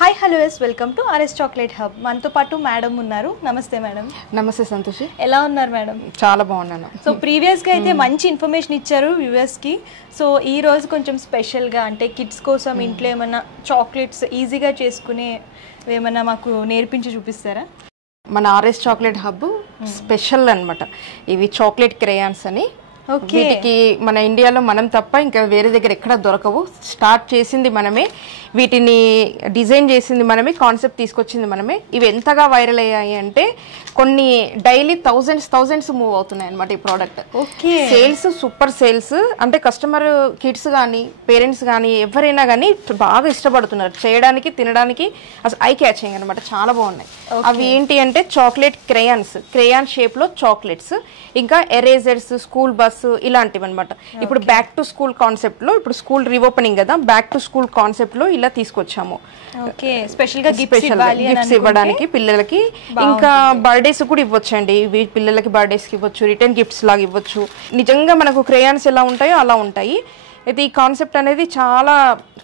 Hi hello yes welcome to RS chocolate hub. మనతో పాటు madam ఉన్నారు. నమస్తే మేడం. నమస్తే సంతోషి. ఎలా ఉన్నారు మేడం? చాలా బాగున్నాను. సో ప్రీవియస్గా అయితే మంచి ఇన్ఫర్మేషన్ ఇచ్చారు వ్యూవర్స్కి. సో ఈ రోజు కొంచెం స్పెషల్గా అంటే కిడ్స్ కోసం ఇంట్లో ఏమైనా చాక్లెట్స్ ఈజీగా చేసుకునే ఏమైనా మాకు నేర్పించి చూపిస్తారా? మన ఆర్ఎస్ చాక్లెట్ హబ్ స్పెషల్ అన్నమాట. ఇవి చాక్లెట్ క్రేయాన్స్ అని. వీటికి మన ఇండియాలో మనం తప్ప ఇంకా వేరే దగ్గర ఎక్కడ దొరకవు. స్టార్ట్ చేసింది మనమే, వీటిని డిజైన్ చేసింది మనమే, కాన్సెప్ట్ తీసుకొచ్చింది మనమే. ఇవి ఎంతగా వైరల్ అయ్యాయి అంటే కొన్ని డైలీ థౌజండ్స్ మూవ్ అవుతున్నాయి అనమాట ఈ ప్రోడక్ట్. Sales super sales. అంటే కస్టమర్ కిడ్స్ కానీ పేరెంట్స్ కానీ ఎవరైనా కానీ బాగా ఇష్టపడుతున్నారు చేయడానికి, తినడానికి. అసలు ఐ క్యాచింగ్ అనమాట, చాలా బాగున్నాయి. అవి ఏంటి అంటే చాక్లెట్ క్రేయాన్ షేప్ లో చాక్లెట్స్, ఇంకా ఎరేజర్స్, స్కూల్ బస్ ఇలాంటివి అనమాట. ఇప్పుడు బ్యాక్ టు స్కూల్ కాన్సెప్ట్ లో, ఇప్పుడు స్కూల్ రీఓపెనింగ్ కదా, బ్యాక్ టు స్కూల్ కాన్సెప్ట్ లో ఇలా తీసుకొచ్చాము. గిఫ్ట్స్ ఇవ్వడానికి పిల్లలకి, ఇంకా బర్త్డేస్ కూడా ఇవ్వచ్చండి. ఇవి పిల్లలకి బర్త్డేస్ కి ఇవ్వచ్చు, రిటర్న్ గిఫ్ట్స్ లాగా ఇవ్వచ్చు. నిజంగా మనకు క్రేయాన్స్ ఎలా ఉంటాయో అలా ఉంటాయి. అయితే ఈ కాన్సెప్ట్ అనేది చాలా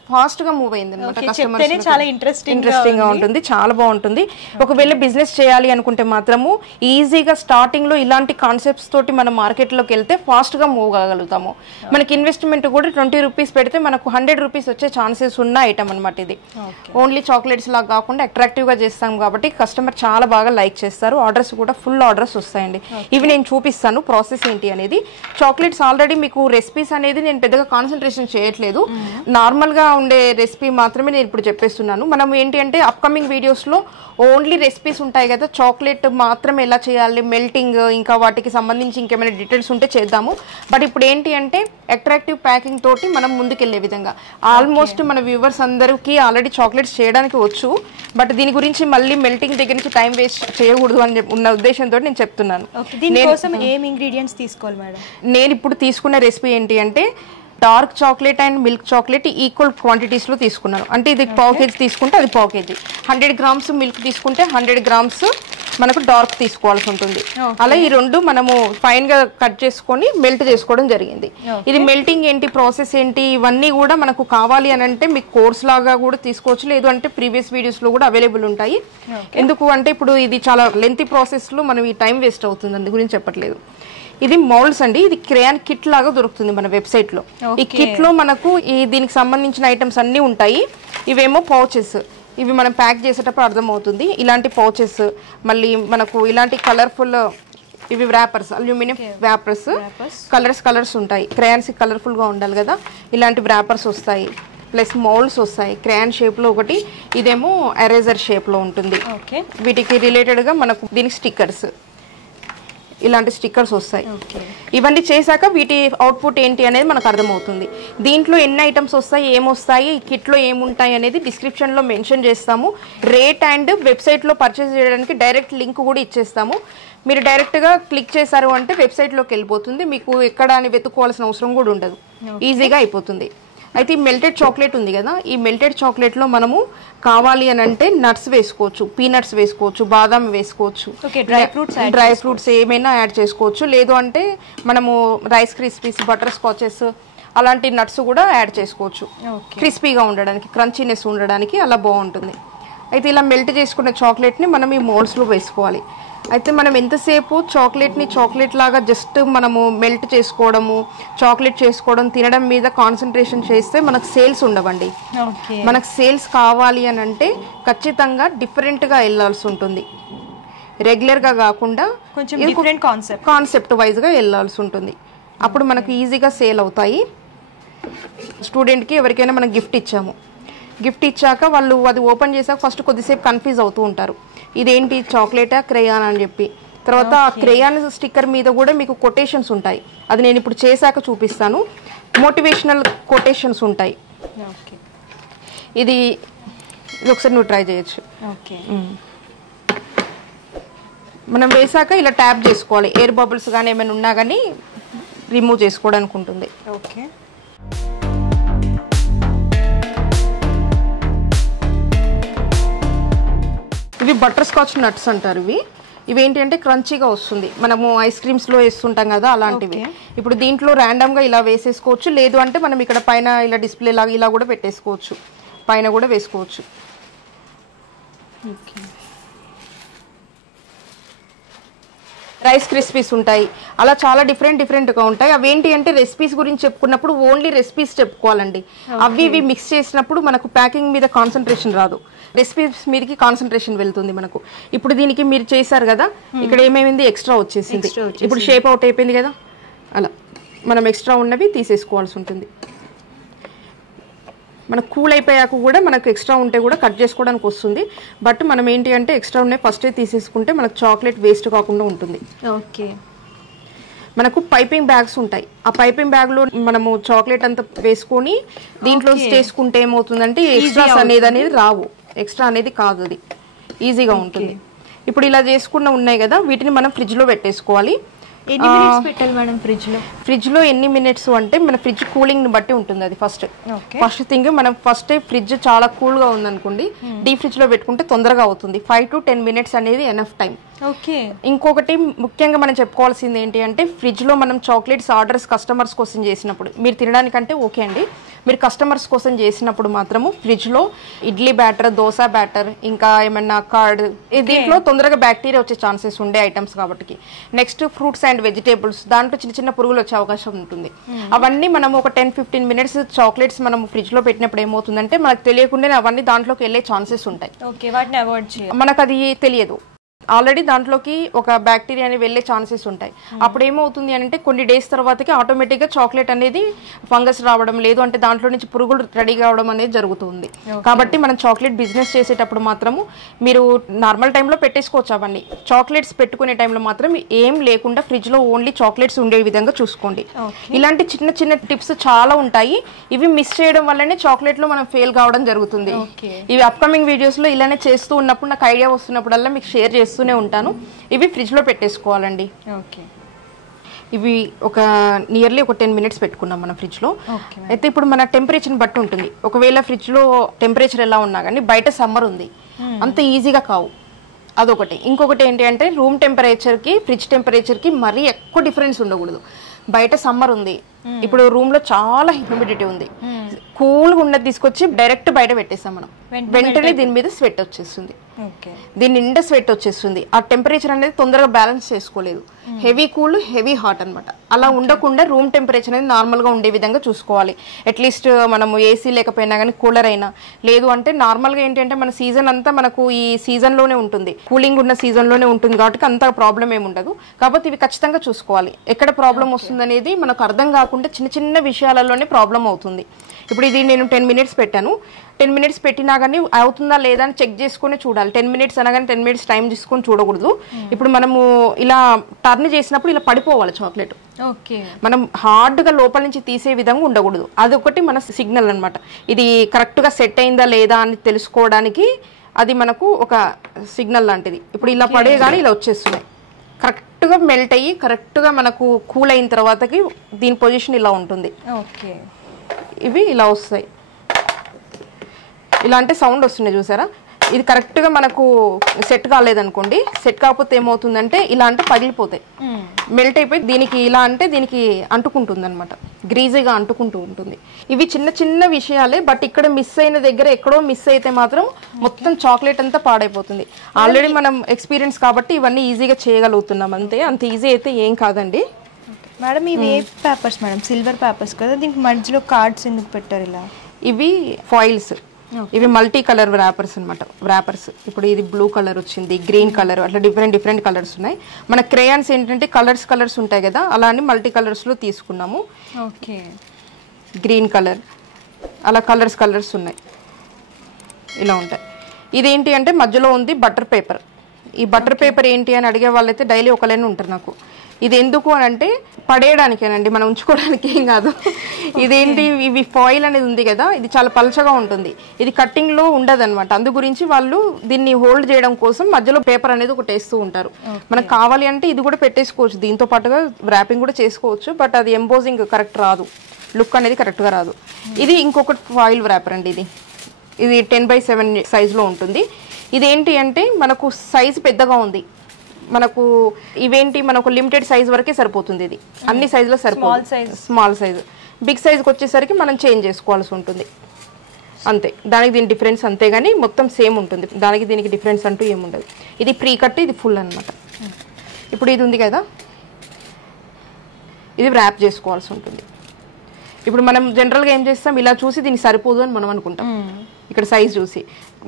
ఫాస్ట్ గా మూవ్ అయింది అనమాట. చాలా ఇంట్రెస్టింగ్ గా ఉంటుంది, చాలా బాగుంటుంది. ఒకవేళ బిజినెస్ చేయాలి అనుకుంటే మాత్రము ఈజీగా స్టార్టింగ్ లో ఇలాంటి కాన్సెప్ట్స్ తోటి మనం మార్కెట్ లోకి వెళ్తే ఫాస్ట్ గా మూవ్ కాగలుగుతాము. మనకి ఇన్వెస్ట్మెంట్ కూడా 20 రూపీస్ పెడితే మనకు 100 రూపీస్ వచ్చే ఛాన్సెస్ ఉన్న ఐటమ్ అనమాట ఇది. ఓన్లీ చాక్లెట్స్ లాగా కాకుండా అట్రాక్టివ్ గా చేస్తాం కాబట్టి కస్టమర్ చాలా బాగా లైక్ చేస్తారు. ఆర్డర్స్ కూడా ఫుల్ ఆర్డర్స్ వస్తాయండి. ఇవి నేను చూపిస్తాను ప్రాసెస్ ఏంటి అనేది. చాక్లెట్స్ ఆల్రెడీ మీకు రెసిపీస్ అనేది నేను పెద్దగా కాన్సన్ట్రేషన్ చేయట్లేదు, నార్మల్ గా ఉండే రెసిపీ మాత్రమే నేను ఇప్పుడు చెప్పేస్తున్నాను. మనం ఏంటి అంటే అప్కమింగ్ వీడియోస్ లో ఓన్లీ రెసిపీస్ ఉంటాయి కదా, చాక్లెట్ మాత్రం ఎలా చేయాలి, మెల్టింగ్, ఇంకా వాటికి సంబంధించి ఇంకేమైనా డీటెయిల్స్ ఉంటే చేద్దాము. బట్ ఇప్పుడు ఏంటి అంటే అట్రాక్టివ్ ప్యాకింగ్ తోటి మనం ముందుకెళ్లే విధంగా. ఆల్మోస్ట్ మన వ్యూవర్స్ అందరికీ ఆల్రెడీ చాక్లెట్స్ చేయడానికి వచ్చు, బట్ దీని గురించి మళ్ళీ మెల్టింగ్ దగ్గర నుంచి టైం వేస్ట్ చేయకూడదు అని ఉన్న ఉద్దేశంతో నేను చెప్తున్నాను. నేను ఇప్పుడు తీసుకున్న రెసిపీ ఏంటి అంటే dark chocolate and milk chocolate equal quantities లో తీసుకున్నాను. అంటే ఇది పావు కేజీ తీసుకుంటే అది పావు కేజీ, 100 గ్రామ్స్ మిల్క్ తీసుకుంటే 100 గ్రామ్స్ మనకు డార్క్ తీసుకోవాల్సి ఉంటుంది. అలా ఈ రెండు మనము ఫైన్ గా కట్ చేసుకొని మెల్ట్ చేసుకోవడం జరిగింది. ఇది మెల్టింగ్ ఏంటి, ప్రాసెస్ ఏంటి, ఇవన్నీ కూడా మనకు కావాలి అని అంటే మీకు కోర్స్ లాగా కూడా తీసుకోవచ్చు, లేదు అంటే ప్రీవియస్ వీడియోస్ లో కూడా అవైలబుల్ ఉంటాయి. ఎందుకు అంటే ఇప్పుడు ఇది చాలా లెంతీ ప్రాసెస్ లో మనం ఈ టైం వేస్ట్ అవుతుంది, అందు గురించి చెప్పట్లేదు. ఇది మౌల్డ్స్ అండి. ఇది క్రేయాన్ కిట్ లాగా దొరుకుతుంది మన వెబ్సైట్ లో. ఈ కిట్ లో మనకు ఈ దీనికి సంబంధించిన ఐటమ్స్ అన్ని ఉంటాయి. ఇవేమో పౌచెస్, ఇవి మనం ప్యాక్ చేసేటప్పుడు అర్థమవుతుంది. ఇలాంటి పౌచెస్, మళ్ళీ మనకు ఇలాంటి కలర్ఫుల్ ఇవి వ్రాపర్స్, అల్యూమినియం వ్రాపర్స్, కలర్స్ ఉంటాయి. క్రేయాన్స్ కలర్ఫుల్ గా ఉండాలి కదా, ఇలాంటి వ్రాపర్స్ వస్తాయి. ప్లస్ మౌల్డ్స్ వస్తాయి క్రేయాన్ షేప్ లో ఒకటి, ఇదేమో ఎరేజర్ షేప్ లో ఉంటుంది. వీటికి రిలేటెడ్ గా మనకు దీనికి స్టిక్కర్స్, ఇలాంటి స్టిక్కర్స్ వస్తాయి. ఇవన్నీ చేశాక వీటి అవుట్పుట్ ఏంటి అనేది మనకు అర్థమవుతుంది. దీంట్లో ఎన్ని ఐటమ్స్ వస్తాయి, ఏమొస్తాయి, కిట్లో ఏముంటాయి అనేది డిస్క్రిప్షన్లో మెన్షన్ చేస్తాము. రేట్ అండ్ వెబ్సైట్లో పర్చేస్ చేయడానికి డైరెక్ట్ లింక్ కూడా ఇచ్చేస్తాము. మీరు డైరెక్ట్గా క్లిక్ చేశారు అంటే వెబ్సైట్లోకి వెళ్ళిపోతుంది, మీకు ఎక్కడ అని వెతుక్కోవాల్సిన అవసరం కూడా ఉండదు, ఈజీగా అయిపోతుంది. అయితే ఈ మెల్టెడ్ చాక్లెట్ ఉంది కదా, ఈ మెల్టెడ్ చాక్లెట్లో మనము కావాలి అని అంటే నట్స్ వేసుకోవచ్చు, పీనట్స్ వేసుకోవచ్చు, బాదాం వేసుకోవచ్చు, డ్రై ఫ్రూట్స్ ఏమైనా యాడ్ చేసుకోవచ్చు. లేదు అంటే మనము రైస్ క్రిస్పీస్, బటర్ స్కాచెస్ అలాంటి నట్స్ కూడా యాడ్ చేసుకోవచ్చు, క్రిస్పీగా ఉండడానికి, క్రంచీనెస్ ఉండడానికి అలా బాగుంటుంది. అయితే ఇలా మెల్ట్ చేసుకున్న చాక్లెట్ని మనం ఈ మోల్డ్స్లో వేసుకోవాలి. అయితే మనం ఎంతసేపు చాక్లెట్ని చాక్లెట్ లాగా జస్ట్ మనము మెల్ట్ చేసుకోవడము, చాక్లెట్ చేసుకోవడం, తినడం మీద కాన్సన్ట్రేషన్ చేస్తే మనకు సేల్స్ ఉండవండి. మనకు సేల్స్ కావాలి అని అంటే ఖచ్చితంగా డిఫరెంట్గా వెళ్ళాల్సి ఉంటుంది, రెగ్యులర్గా కాకుండా కొంచెం కాన్సెప్ట్ వైజ్గా వెళ్ళాల్సి ఉంటుంది. అప్పుడు మనకు ఈజీగా సేల్ అవుతాయి. స్టూడెంట్కి ఎవరికైనా మనం గిఫ్ట్ ఇచ్చాము, గిఫ్ట్ ఇచ్చాక వాళ్ళు అది ఓపెన్ చేశాక ఫస్ట్ కొద్దిసేపు కన్ఫ్యూజ్ అవుతూ ఉంటారు, ఇదేంటి చాక్లెటా క్రేయాన్ అని చెప్పి. తర్వాత ఆ క్రేయాన్ స్టిక్కర్ మీద కూడా మీకు కొటేషన్స్ ఉంటాయి, అది నేను ఇప్పుడు చేశాక చూపిస్తాను. మోటివేషనల్ కొటేషన్స్ ఉంటాయి. ఇది ఒకసారి నువ్వు ట్రై చేయొచ్చు. మనం వేసాక ఇలా ట్యాప్ చేసుకోవాలి, ఎయిర్ బబుల్స్ కానీ ఏమైనా ఉన్నా కానీ రిమూవ్ చేసుకోవడానికి ఉంటుంది. ఇవి బటర్ స్కాచ్ నట్స్ అంటారు. ఇవేంటి అంటే క్రంచీగా వస్తుంది, మనము ఐస్ క్రీమ్స్లో వేస్తుంటాం కదా అలాంటివి. ఇప్పుడు దీంట్లో ర్యాండమ్గా ఇలా వేసేసుకోవచ్చు, లేదు అంటే మనం ఇక్కడ పైన ఇలా డిస్ప్లే లాగా ఇలా కూడా పెట్టేసుకోవచ్చు, పైన కూడా వేసుకోవచ్చు. ఓకే. రైస్ క్రిస్పీస్ ఉంటాయి, అలా చాలా డిఫరెంట్గా ఉంటాయి. అవి ఏంటి అంటే రెసిపీస్ గురించి చెప్పుకున్నప్పుడు ఓన్లీ రెసిపీస్ చెప్పుకోవాలండి. అవి ఇవి మిక్స్ చేసినప్పుడు మనకు ప్యాకింగ్ మీద కాన్సన్ట్రేషన్ రాదు, రెసిపీస్ మీదకి కాన్సన్ట్రేషన్ వెళ్తుంది మనకు. ఇప్పుడు దీనికి మీరు చేశారు కదా, ఇక్కడ ఏమేమింది ఎక్స్ట్రా వచ్చేసింది. ఇప్పుడు షేప్ అవుట్ అయిపోయింది కదా, అలా మనం ఎక్స్ట్రా ఉన్నవి తీసేసుకోవాల్సి ఉంటుంది. మనకు కూల్ అయిపోయాక కూడా మనకు ఎక్స్ట్రా ఉంటే కూడా కట్ చేసుకోవడానికి వస్తుంది. బట్ మనం ఏంటి అంటే ఎక్స్ట్రా ఉన్నాయి ఫస్టే తీసేసుకుంటే మనకు చాక్లెట్ వేస్ట్ కాకుండా ఉంటుంది. ఓకే. మనకు పైపింగ్ బ్యాగ్స్ ఉంటాయి, ఆ పైపింగ్ బ్యాగ్లో మనము చాక్లెట్ అంతా వేసుకొని దీంట్లో చేసుకుంటే ఏమవుతుందంటే ఎక్స్ట్రాస్ అనేది రావు, ఎక్స్ట్రా అనేది కాదు, అది ఈజీగా ఉంటుంది. ఇప్పుడు ఇలా చేసుకున్న ఉన్నాయి కదా, వీటిని మనం ఫ్రిడ్జ్లో పెట్టేసుకోవాలి. ఎన్ని మినిట్స్ పెట్టాలి మేడం ఫ్రిడ్జ్లో ఎన్ని మినిట్స్ అంటే మన ఫ్రిడ్జ్ కూలింగ్ని బట్టి ఉంటుంది అది. ఫస్ట్ థింగ్ మనం ఫస్ట్ ఫ్రిడ్జ్ చాలా కూల్గా ఉందనుకోండి, డీప్ ఫ్రిడ్జ్లో పెట్టుకుంటే తొందరగా అవుతుంది. 5 to 10 minutes అనేది ఎనఫ్ టైం. ఓకే. ఇంకొకటి ముఖ్యంగా మనం చెప్పుకోవాల్సింది ఏంటి అంటే ఫ్రిడ్జ్లో మనం చాక్లెట్స్ ఆర్డర్స్ కస్టమర్స్ కోసం చేసినప్పుడు, మీరు తినడానికంటే ఓకే అండి, మీరు కస్టమర్స్ కోసం చేసినప్పుడు మాత్రము ఫ్రిడ్జ్లో ఇడ్లీ బ్యాటర్, దోశ బ్యాటర్, ఇంకా ఏమన్నా కర్డ్, దీంట్లో తొందరగా బ్యాక్టీరియా వచ్చే ఛాన్సెస్ ఉండే ఐటమ్స్ కాబట్టి. నెక్స్ట్ ఫ్రూట్స్ అండ్ వెజిటేబుల్స్, దాంట్లో చిన్న చిన్న పురుగులు వచ్చే అవకాశం ఉంటుంది. అవన్నీ మనం ఒక 10-15 minutes చాక్లెట్స్ మనం ఫ్రిడ్జ్లో పెట్టినప్పుడు ఏమవుతుందంటే మనకు తెలియకుండానే అవన్నీ దాంట్లోకి వెళ్ళే ఛాన్సెస్ ఉంటాయి. వాటిని అవాయిడ్ చేయాలి, మనకు అది తెలియదు. ఆల్రెడీ దాంట్లోకి ఒక బ్యాక్టీరియా అనేది వెళ్ళే ఛాన్సెస్ ఉంటాయి. అప్పుడు ఏమవుతుంది అంటే కొన్ని డేస్ తర్వాతకి ఆటోమేటిక్గా చాక్లెట్ అనేది ఫంగస్ రావడం, లేదు అంటే దాంట్లో నుంచి పురుగులు రెడీ కావడం అనేది జరుగుతుంది. కాబట్టి మనం చాక్లెట్ బిజినెస్ చేసేటప్పుడు మాత్రము మీరు నార్మల్ టైంలో పెట్టేసుకోవచ్చు. అవన్నీ చాక్లెట్స్ పెట్టుకునే టైంలో మాత్రం ఏం లేకుండా ఫ్రిడ్జ్లో ఓన్లీ చాక్లెట్స్ ఉండే విధంగా చూసుకోండి. ఇలాంటి చిన్న చిన్న టిప్స్ చాలా ఉంటాయి, ఇవి మిస్ చేయడం వల్లనే చాక్లెట్లో మనం ఫెయిల్ కావడం జరుగుతుంది. ఇవి అప్కమింగ్ వీడియోస్లో ఇలానే చేస్తూ ఉన్నప్పుడు నాకు ఐడియా వస్తున్నప్పుడల్లా మీకు షేర్ చేస్తూనే ఉంటాను. ఇవి ఫ్రిడ్జ్లో పెట్టేసుకోవాలండి. ఓకే. ఇవి ఒక నియర్లీ ఒక 10 minutes పెట్టుకున్నాం మనం ఫ్రిడ్జ్లో. అయితే ఇప్పుడు మన టెంపరేచర్ని బట్టి ఉంటుంది. ఒకవేళ ఫ్రిడ్జ్లో టెంపరేచర్ ఎలా ఉన్నా కానీ బయట సమ్మర్ ఉంది, అంత ఈజీగా కావు, అదొకటి. ఇంకొకటి ఏంటి అంటే రూమ్ టెంపరేచర్కి ఫ్రిడ్జ్ టెంపరేచర్కి మరీ ఎక్కువ డిఫరెన్స్ ఉండకూడదు. బయట సమ్మర్ ఉంది, ఇప్పుడు రూమ్లో చాలా హ్యూమిడిటీ ఉంది, కూల్గా ఉన్నది తీసుకొచ్చి డైరెక్ట్ బయట పెట్టేస్తాం మనం, వెంటనే దీని మీద స్వెట్ వచ్చేస్తుంది, దీని నిండా స్వెట్ వచ్చేస్తుంది. ఆ టెంపరేచర్ అనేది తొందరగా బ్యాలెన్స్ చేసుకోలేదు, హెవీ కూల్ హెవీ హాట్ అనమాట. అలా ఉండకుండా రూమ్ టెంపరేచర్ అనేది నార్మల్గా ఉండే విధంగా చూసుకోవాలి. అట్లీస్ట్ మనము ఏసీ లేకపోయినా కానీ కూలర్ అయినా, లేదు అంటే నార్మల్గా ఏంటి అంటే మన సీజన్ అంతా మనకు ఈ సీజన్లోనే ఉంటుంది, కూలింగ్ ఉన్న సీజన్లోనే ఉంటుంది కాబట్టి అంత ప్రాబ్లం ఏమి ఉండదు. కాబట్టి ఇవి ఖచ్చితంగా చూసుకోవాలి. ఎక్కడ ప్రాబ్లం వస్తుంది అనేది మనకు అర్థం కాకుండా చిన్న చిన్న విషయాలలోనే ప్రాబ్లం అవుతుంది. ఇప్పుడు ఇది నేను 10 minutes పెట్టాను, 10 minutes పెట్టినా కానీ అవుతుందా లేదా అని చెక్ చేసుకుని చూడాలి. 10 minutes అనగానే 10 minutes టైం తీసుకొని చూడకూడదు. ఇప్పుడు మనము ఇలా టర్న్ చేసినప్పుడు ఇలా పడిపోవాలి చాక్లెట్, మనం హార్డ్గా లోపల నుంచి తీసే విధంగా ఉండకూడదు. అదొకటి మన సిగ్నల్ అనమాట. ఇది కరెక్ట్గా సెట్ అయిందా లేదా అని తెలుసుకోవడానికి అది మనకు ఒక సిగ్నల్ లాంటిది. ఇప్పుడు ఇలా పడే కానీ ఇలా వచ్చేస్తున్నాయి, కరెక్ట్గా మెల్ట్ అయ్యి కరెక్ట్గా మనకు కూల్ అయిన తర్వాతకి దీని పొజిషన్ ఇలా ఉంటుంది. ఇవి ఇలా వస్తాయి, ఇలా అంటే సౌండ్ వస్తున్నాయి చూసారా. ఇది కరెక్ట్గా మనకు సెట్ కాలేదనుకోండి, సెట్ కాకపోతే ఏమవుతుందంటే ఇలా అంటే పగిలిపోతాయి, మెల్ట్ అయిపోయి దీనికి ఇలా అంటే దీనికి అంటుకుంటుంది అనమాట, గ్రీజీగా అంటుకుంటూ ఉంటుంది. ఇవి చిన్న చిన్న విషయాలే, బట్ ఇక్కడ మిస్ అయిన దగ్గర ఎక్కడో మిస్ అయితే మాత్రం మొత్తం చాక్లెట్ అంతా పాడైపోతుంది. ఆల్రెడీ మనం ఎక్స్పీరియన్స్ కాబట్టి ఇవన్నీ ఈజీగా చేయగలుగుతున్నాం, అంతే. అంత ఈజీ అయితే ఏం కాదండి. మేడం ఇవి ఏ పేపర్స్ మేడం? సిల్వర్ పేపర్స్ కదా, దీనికి మధ్యలో కార్డ్స్ ఎందుకు పెట్టారు ఇలా? ఇవి ఫాయిల్స్, ఇవి మల్టీ కలర్ వ్రాపర్స్ అనమాట. వ్రాపర్స్ ఇప్పుడు ఇది బ్లూ కలర్ వచ్చింది, గ్రీన్ కలర్, అట్లా డిఫరెంట్ కలర్స్ ఉన్నాయి. మన క్రేయాన్స్ ఏంటంటే కలర్స్ ఉంటాయి కదా, అలా అని మల్టీ కలర్స్లో తీసుకున్నాము. ఓకే. గ్రీన్ కలర్, అలా కలర్స్ ఉన్నాయి, ఇలా ఉంటాయి. ఇదేంటి అంటే మధ్యలో ఉంది బటర్ పేపర్. ఈ బటర్ పేపర్ ఏంటి అని అడిగే వాళ్ళైతే డైలీ ఒకలైనా ఉంటారు నాకు. ఇది ఎందుకు అని అంటే పడేయడానికేనండి, మనం ఉంచుకోవడానికి ఏం కాదు. ఇదేంటి, ఇవి ఫాయిల్ అనేది ఉంది కదా, ఇది చాలా పలచగా ఉంటుంది, ఇది కట్టింగ్లో ఉండదు అనమాట. అందు గురించి వాళ్ళు దీన్ని హోల్డ్ చేయడం కోసం మధ్యలో పేపర్ అనేది ఒకటి వేస్తూ ఉంటారు. మనకు కావాలి అంటే ఇది కూడా పెట్టేసుకోవచ్చు, దీంతో పాటుగా ర్యాపింగ్ కూడా చేసుకోవచ్చు, బట్ అది ఎంబోజింగ్ కరెక్ట్ రాదు, లుక్ అనేది కరెక్ట్గా రాదు. ఇది ఇంకొకటి ఫాయిల్ వ్రాపర్ అండి, ఇది 10x7 సైజులో ఉంటుంది. ఇదేంటి అంటే మనకు సైజు పెద్దగా ఉంది, మనకు ఇవేంటి మనకు లిమిటెడ్ సైజ్ వరకే సరిపోతుంది, ఇది అన్ని సైజులో సరిపోతుంది, స్మాల్ సైజ్. బిగ్ సైజ్కి వచ్చేసరికి మనం చేంజ్ చేసుకోవాల్సి ఉంటుంది. అంతే, దానికి దీని డిఫరెన్స్ అంతే, కానీ మొత్తం సేమ్ ఉంటుంది, దానికి దీనికి డిఫరెన్స్ అంటూ ఏముండదు. ఇది ప్రీ కట్, ఇది ఫుల్ అనమాట. ఇప్పుడు ఇది ఉంది కదా, ఇది ర్యాప్ చేసుకోవాల్సి ఉంటుంది. ఇప్పుడు మనం జనరల్గా ఏం చేస్తాం, ఇలా చూసి దీనికి సరిపోదు అని మనం అనుకుంటాం, ఇక్కడ సైజ్ చూసి.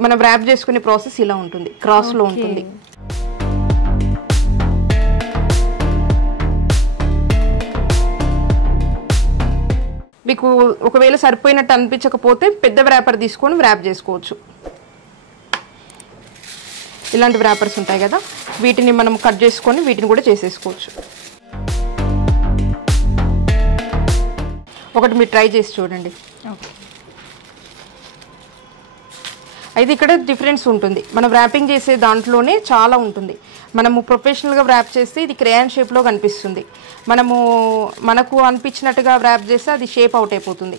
మనం ర్యాప్ చేసుకునే ప్రాసెస్ ఇలా ఉంటుంది, క్రాస్లో ఉంటుంది. మీకు ఒకవేళ సరిపోయినట్టు అనిపించకపోతే పెద్ద వ్రాపర్ తీసుకొని వ్రాప్ చేసుకోవచ్చు. ఇలాంటి వ్రాపర్స్ ఉంటాయి కదా, వీటిని మనం కట్ చేసుకొని వీటిని కూడా చేసేసుకోవచ్చు. ఒకటి మీరు ట్రై చేసి చూడండి. అయితే ఇక్కడ డిఫరెన్స్ ఉంటుంది, మనం వ్రాపింగ్ చేసే దాంట్లోనే చాలా ఉంటుంది. మనము ప్రొఫెషనల్గా వ్రాప్ చేస్తే ఇది క్రేయాన్ షేప్లో కనిపిస్తుంది, మనకు అనిపించినట్టుగా వ్రాప్ చేస్తే అది షేప్ అవుట్ అయిపోతుంది.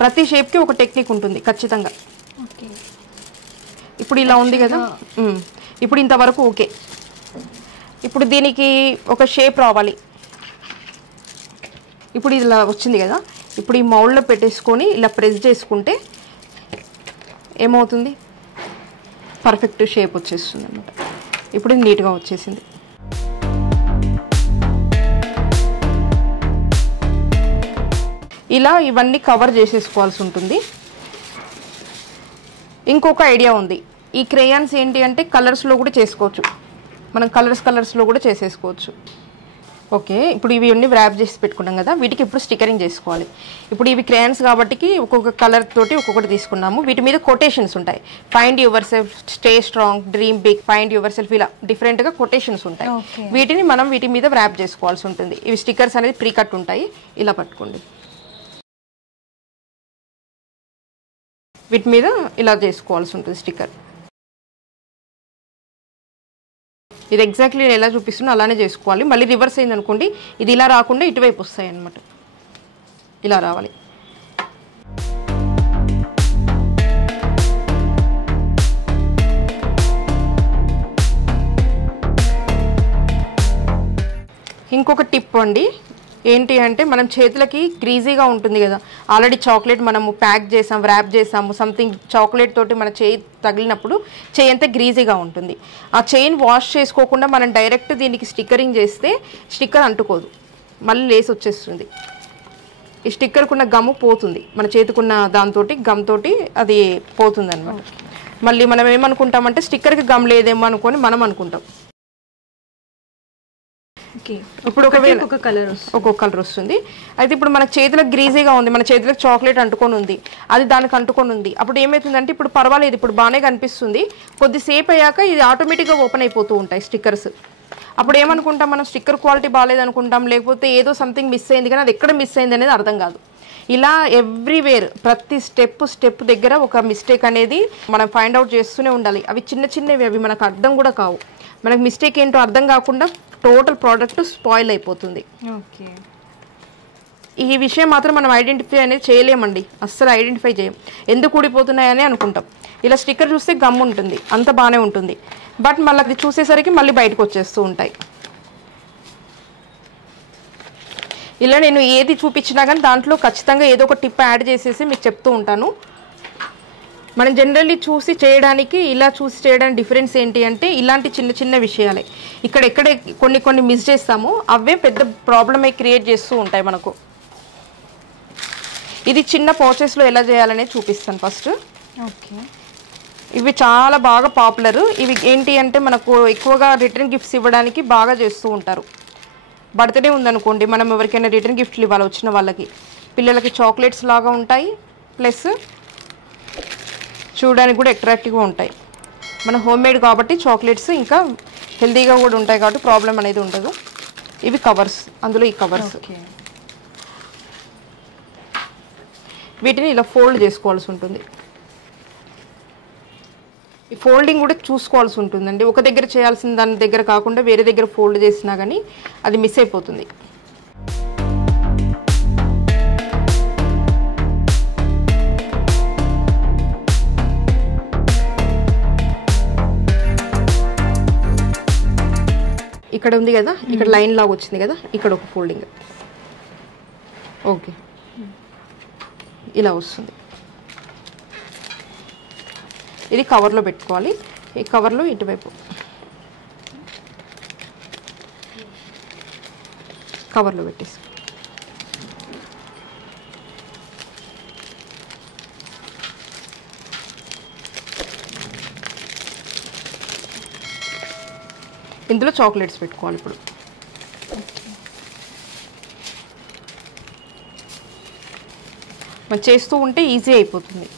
ప్రతి షేప్కి ఒక టెక్నిక్ ఉంటుంది ఖచ్చితంగా. ఇప్పుడు ఇలా ఉంది కదా, ఇప్పుడు ఇంతవరకు ఓకే. ఇప్పుడు దీనికి ఒక షేప్ రావాలి. ఇప్పుడు ఇది ఇలా వచ్చింది కదా, ఇప్పుడు ఈ మౌల్డ్లో పెట్టేసుకొని ఇలా ప్రెస్ చేసుకుంటే ఏమవుతుంది, పర్ఫెక్ట్ షేప్ వచ్చేస్తుంది అన్నమాట. ఇప్పుడు ఇది నీట్గా వచ్చేసింది. ఇలా ఇవన్నీ కవర్ చేసేసుకోవాల్సి ఉంటుంది. ఇంకొక ఐడియా ఉంది, ఈ క్రేయాన్స్ ఏంటి అంటే కలర్స్లో కూడా చేసుకోవచ్చు, మనం కలర్స్లో కూడా చేసేసుకోవచ్చు. ఓకే, ఇప్పుడు ఇవి అన్ని వ్రాప్ చేసి పెట్టుకున్నాం కదా, వీటికి ఇప్పుడు స్టిక్కరింగ్ చేసుకోవాలి. ఇప్పుడు ఇవి క్రేయాన్స్ కాబట్టి ఒక్కొక్క కలర్ తోటి ఒక్కొక్కటి తీసుకున్నాము. వీటి మీద కొటేషన్స్ ఉంటాయి, find yourself, stay strong, dream big, find yourself, ఇలా డిఫరెంట్గా కొటేషన్స్ ఉంటాయి. వీటిని మనం వీటి మీద వ్రాప్ చేసుకోవాల్సి ఉంటుంది. ఇవి స్టిక్కర్స్ అనేది ప్రీ కట్ ఉంటాయి, ఇలా పట్టుకోండి. వీటి మీద ఇలా చేసుకోవాల్సి ఉంటుంది స్టిక్కర్. ఇది ఎగ్జాక్ట్లీ నేను ఎలా చూపిస్తున్నా అలానే చేసుకోవాలి. మళ్ళీ రివర్స్ అయింది అనుకోండి, ఇది ఇలా రాకుండా ఇటువైపు వస్తాయి అన్నమాట, ఇలా రావాలి. ఇంకొక టిప్ అండి, ఏంటి అంటే మనం చేతులకి గ్రీజీగా ఉంటుంది కదా, ఆల్రెడీ చాక్లెట్ మనము ప్యాక్ చేసాం, వ్రాప్ చేసాము, సంథింగ్ చాక్లెట్ తోటి మన చేయి తగిలినప్పుడు చేయి అంతా గ్రీజీగా ఉంటుంది. ఆ చేయిని వాష్ చేసుకోకుండా మనం డైరెక్ట్ దీనికి స్టిక్కరింగ్ చేస్తే స్టిక్కర్ అంటుకోదు, మళ్ళీ లేసి వచ్చేస్తుంది. ఈ స్టిక్కర్కున్న గమ్ము పోతుంది, మన చేతికున్న దాంతో గమ్తోటి అది పోతుంది అనమాట. మళ్ళీ మనం ఏమనుకుంటామంటే స్టిక్కర్కి గమ్ లేదేమో అనుకొని మనం అనుకుంటాం. ఇప్పుడు ఒక్కొక్క కలర్ వస్తుంది. అయితే ఇప్పుడు మన చేతులకు గ్రీజీగా ఉంది, మన చేతులకు చాక్లెట్ అంటుకొని ఉంది, అది దానికి అంటుకొని ఉంది. అప్పుడు ఏమవుతుందంటే ఇప్పుడు పర్వాలేదు, ఇప్పుడు బాగానే కనిపిస్తుంది, కొద్దిసేపు అయ్యాక ఇది ఆటోమేటిక్గా ఓపెన్ అయిపోతూ ఉంటాయి స్టిక్కర్స్. అప్పుడు ఏమనుకుంటాం మనం, స్టిక్కర్ క్వాలిటీ బాగాలేదు అనుకుంటాం, లేకపోతే ఏదో సంథింగ్ మిస్ అయింది, కానీ అది ఎక్కడ మిస్ అయింది అనేది అర్థం కాదు. ఇలా ఎవ్రీవేర్ ప్రతి స్టెప్ దగ్గర ఒక మిస్టేక్ అనేది మనం ఫైండ్ అవుట్ చేస్తూనే ఉండాలి. అవి చిన్నవి, అవి మనకు అర్థం కూడా కావు. మనకు మిస్టేక్ ఏంటో అర్థం కాకుండా టోటల్ ప్రోడక్ట్ స్పాయిల్ అయిపోతుంది. ఓకే, ఈ విషయం మాత్రం మనం ఐడెంటిఫై అనేది చేయలేమండి, అస్సలు ఐడెంటిఫై చేయం. ఎందుకు ఊడిపోతున్నాయని అనుకుంటాం. ఇలా స్టిక్కర్ చూస్తే గమ్ ఉంటుంది, అంత బాగానే ఉంటుంది, బట్ మళ్ళీ అది చూసేసరికి మళ్ళీ బయటకు వచ్చేస్తూ ఉంటాయి. ఇలా నేను ఏది చూపించినా కానీ దాంట్లో ఖచ్చితంగా ఏదో ఒక టిప్ యాడ్ చేసేసి మీకు చెప్తూ ఉంటాను. మనం జనరల్లీ చూసి చేయడానికి, ఇలా చూసి చేయడానికి డిఫరెన్స్ ఏంటి అంటే ఇలాంటి చిన్న విషయాలే. ఎక్కడే కొన్ని మిస్ చేస్తాము, అవే పెద్ద ప్రాబ్లమే క్రియేట్ చేస్తూ ఉంటాయి మనకు. ఇది చిన్న ప్రాసెస్లో ఎలా చేయాలనేది చూపిస్తాను ఫస్ట్. ఓకే, ఇవి చాలా బాగా పాపులర్. ఇవి ఏంటి అంటే మనకు ఎక్కువగా రిటర్న్ గిఫ్ట్స్ ఇవ్వడానికి బాగా చేస్తూ ఉంటారు. బర్త్డే ఉందనుకోండి, మనం ఎవరికైనా రిటర్న్ గిఫ్ట్లు ఇవ్వాలి వచ్చిన వాళ్ళకి, పిల్లలకి చాక్లెట్స్ లాగా ఉంటాయి, ప్లస్ చూడడానికి కూడా అట్రాక్టివ్గా ఉంటాయి. మన హోమ్మేడ్ కాబట్టి చాక్లెట్స్ ఇంకా హెల్తీగా కూడా ఉంటాయి కాబట్టి ప్రాబ్లం అనేది ఉండదు. ఇవి కవర్స్, అందులో ఈ కవర్స్ వీటిని ఇలా ఫోల్డ్ చేసుకోవాల్సి ఉంటుంది. ఈ ఫోల్డింగ్ కూడా చూసుకోవాల్సి ఉంటుందండి, ఒక దగ్గర చేయాల్సిన దాని దగ్గర కాకుండా వేరే దగ్గర ఫోల్డ్ చేసినా కానీ అది మిస్ అయిపోతుంది. ఇక్కడ ఉంది కదా, ఇక్కడ లైన్ లాగా వచ్చింది కదా, ఇక్కడ ఒక ఫోల్డింగ్, ఓకే, ఇలా వస్తుంది. ఇది కవర్లో పెట్టుకోవాలి. ఈ కవర్లో ఇటువైపు కవర్లో పెట్టేసి ఇందులో చాక్లెట్స్ పెట్టుకోవాలి. ఇప్పుడు మనం చేస్తూ ఉంటే ఈజీ అయిపోతుంది.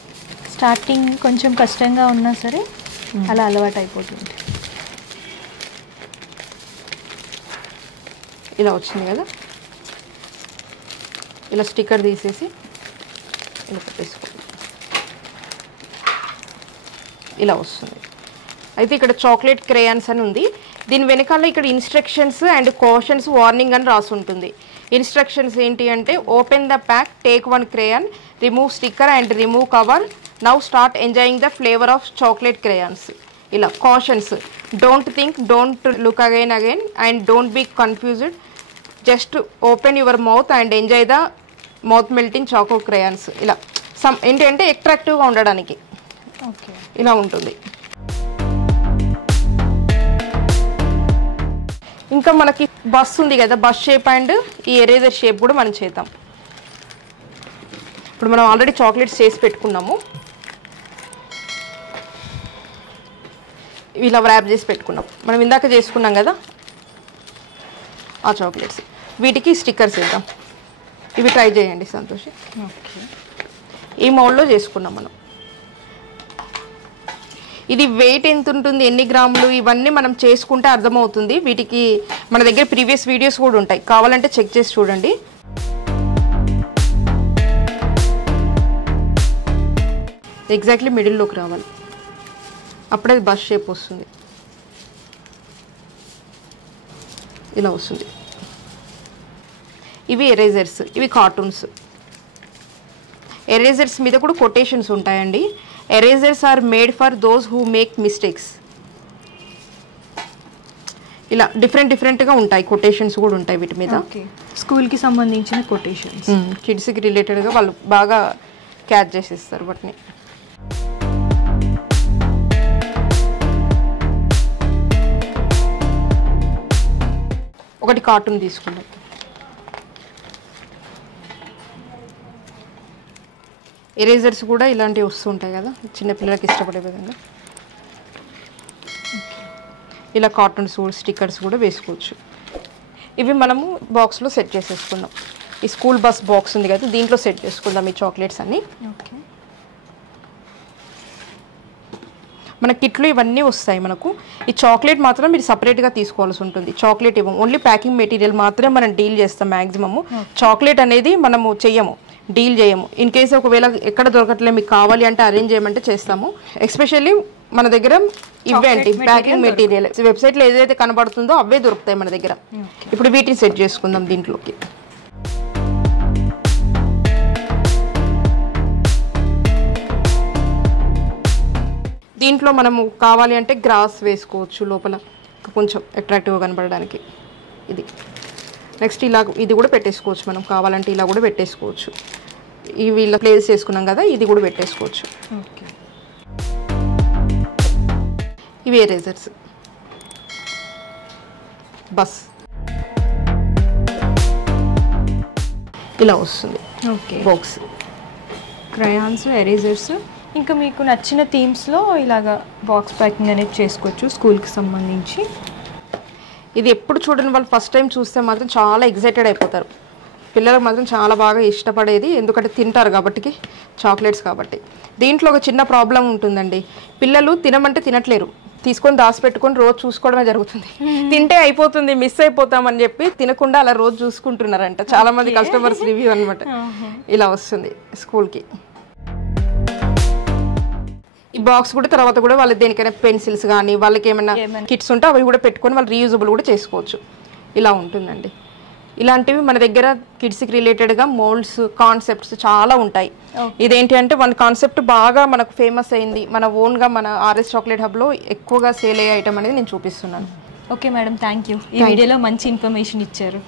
స్టార్టింగ్ కొంచెం కష్టంగా ఉన్నా సరే అలా అలవాటు అయిపోతుంది. ఇలా వచ్చింది కదా, ఇలా స్టిక్కర్ తీసేసి ఇలా పెట్టేసుకోవాలి. ఇలా వస్తుంది. అయితే ఇక్కడ చాక్లెట్ క్రేయాన్స్ అని ఉంది. దీని వెనకాల ఇక్కడ ఇన్స్ట్రక్షన్స్ అండ్ కాషన్స్ వార్నింగ్ అని రాసి ఉంటుంది. ఇన్స్ట్రక్షన్స్ ఏంటి అంటే open the pack, take 1 crayon, remove sticker and remove cover, now start enjoying the flavour of chocolate crayons. ఇలా cautions, don't think, don't look again and don't be confused, just open your mouth and enjoy the mouth melting choco crayons. ఇలా ఏంటంటే అట్రాక్టివ్గా ఉండడానికి okay ఇలా ఉంటుంది. ఇంకా మనకి bus ఉంది కదా, బస్ షేప్ అండ్ ఈ ఎరేజర్ షేప్ కూడా మనం చేద్దాం. ఇప్పుడు మనం ఆల్రెడీ చాక్లెట్స్ చేసి పెట్టుకున్నాము. ఇలా ర్యాప్ చేసి పెట్టుకున్నాం. మనం ఇందాక చేసుకున్నాం కదా ఆ చాక్లెట్స్, వీటికి స్టిక్కర్స్ వేద్దాం. ఇవి ట్రై చేయండి సంతోషి. ఓకే, ఈ మౌల్డ్లో చేసుకున్నాం మనం. ఇది వెయిట్ ఎంత ఉంటుంది, ఎన్ని గ్రాములు, ఇవన్నీ మనం చేసుకుంటే అర్థమవుతుంది. వీటికి మన దగ్గర ప్రీవియస్ వీడియోస్ కూడా ఉంటాయి, కావాలంటే చెక్ చేసి చూడండి. ఎగ్జాక్ట్లీ మిడిల్లోకి రావాలి, అప్పుడే బస్ షేప్ వస్తుంది. ఇలా వస్తుంది. ఇవి ఎరేజర్స్, ఇవి కార్టూన్స్. ఎరేజర్స్ మీద కూడా కొటేషన్స్ ఉంటాయండి. Erasers are made for those who make mistakes. ఇలా డిఫరెంట్గా ఉంటాయి, కొటేషన్స్ కూడా ఉంటాయి వీటి మీద. ఓకే, స్కూల్కి సంబంధించిన కొటేషన్స్, కిడ్స్కి రిలేటెడ్గా వాళ్ళు బాగా క్యాచ్ చేసేస్తారు వాటిని. ఒకటి కార్టూన్ తీసుకుందాం. ఎరేజర్స్ కూడా ఇలాంటివి వస్తుంటాయి కదా చిన్నపిల్లలకి ఇష్టపడే విధంగా. ఇలా కార్టూన్స్ స్టిక్కర్స్ కూడా వేసుకోవచ్చు. ఇవి మనము బాక్స్లో సెట్ చేసేసుకుందాం. ఈ స్కూల్ బస్ బాక్స్ ఉంది కదా, దీంట్లో సెట్ చేసుకుందాం ఈ చాక్లెట్స్ అన్నీ. ఓకే, మన కిట్లు ఇవన్నీ వస్తాయి మనకు. ఈ చాక్లెట్ మాత్రం మీరు సపరేట్గా తీసుకోవాల్సి ఉంటుంది. చాక్లెట్ ఇవ్వము, ఓన్లీ ప్యాకింగ్ మెటీరియల్ మాత్రమే మనం డీల్ చేస్తాం. మ్యాక్సిమము చాక్లెట్ అనేది మనము చెయ్యము, డీల్ చేయము. ఇన్ కేసు ఒకవేళ ఎక్కడ దొరకట్లే మీకు కావాలి అంటే అరేంజ్ చేయమంటే చేస్తాము. ఎస్పెషల్లీ మన దగ్గర ఇవేంటి ప్యాకింగ్ మెటీరియల్ వెబ్సైట్లో ఏదైతే కనబడుతుందో అవే దొరుకుతాయి మన దగ్గర. ఇప్పుడు వీటిని సెట్ చేసుకుందాం దీంట్లోకి. దీంట్లో మనము కావాలి అంటే గ్రాస్ వేసుకోవచ్చు లోపల కొంచెం అట్రాక్టివ్గా కనబడడానికి. ఇది నెక్స్ట్ ఇలా ఇది కూడా పెట్టేసుకోవచ్చు, మనం కావాలంటే ఇలా కూడా పెట్టేసుకోవచ్చు. ఇవి ఇలా ప్లేస్ చేసుకున్నాం కదా, ఇది కూడా పెట్టేసుకోవచ్చు. ఓకే, ఇవి ఎరేజర్స్, బస్ ఇలా వస్తుంది. ఓకే, బాక్స్, క్రయాన్స్, ఎరేజర్స్, ఇంకా మీకు నచ్చిన థీమ్స్లో ఇలాగా బాక్స్ ప్యాకింగ్ అనేది చేసుకోవచ్చు స్కూల్కి సంబంధించి. ఇది ఎప్పుడు చూడని వాళ్ళు ఫస్ట్ టైం చూస్తే మాత్రం చాలా ఎగ్జైటెడ్ అయిపోతారు. పిల్లలకు మాత్రం చాలా బాగా ఇష్టపడేది, ఎందుకంటే తింటారు కాబట్టి, చాక్లెట్స్ కాబట్టి. దీంట్లో ఒక చిన్న ప్రాబ్లం ఉంటుందండి, పిల్లలు తినమంటే తినట్లేరు, తీసుకొని దాచిపెట్టుకొని రోజు చూసుకోవడమే జరుగుతుంది. తింటే అయిపోతుంది, మిస్ అయిపోతామని చెప్పి తినకుండా అలా రోజు చూసుకుంటున్నారంట చాలా మంది కస్టమర్స్ రివ్యూ అనమాట. ఇలా వస్తుంది స్కూల్కి. ఈ బాక్స్ కూడా తర్వాత కూడా వాళ్ళకి దేనికైనా పెన్సిల్స్ కానీ వాళ్ళకి ఏమైనా కిట్స్ ఉంటే అవి కూడా పెట్టుకొని వాళ్ళు రీయూజబుల్ కూడా చేసుకోవచ్చు. ఇలా ఉంటుందండి. ఇలాంటివి మన దగ్గర కిడ్స్కి రిలేటెడ్గా మోల్డ్స్, కాన్సెప్ట్స్ చాలా ఉంటాయి. ఇదేంటి అంటే మన కాన్సెప్ట్ బాగా మనకు ఫేమస్ అయింది, మన ఓన్గా మన ఆర్ఎస్ చాక్లెట్ హబ్లో ఎక్కువగా సేల్ అయ్యే ఐటమ్ అనేది నేను చూపిస్తున్నాను. Okay madam, thank you. ఈ వీడియోలో మంచి ఇన్ఫర్మేషన్ ఇచ్చారు.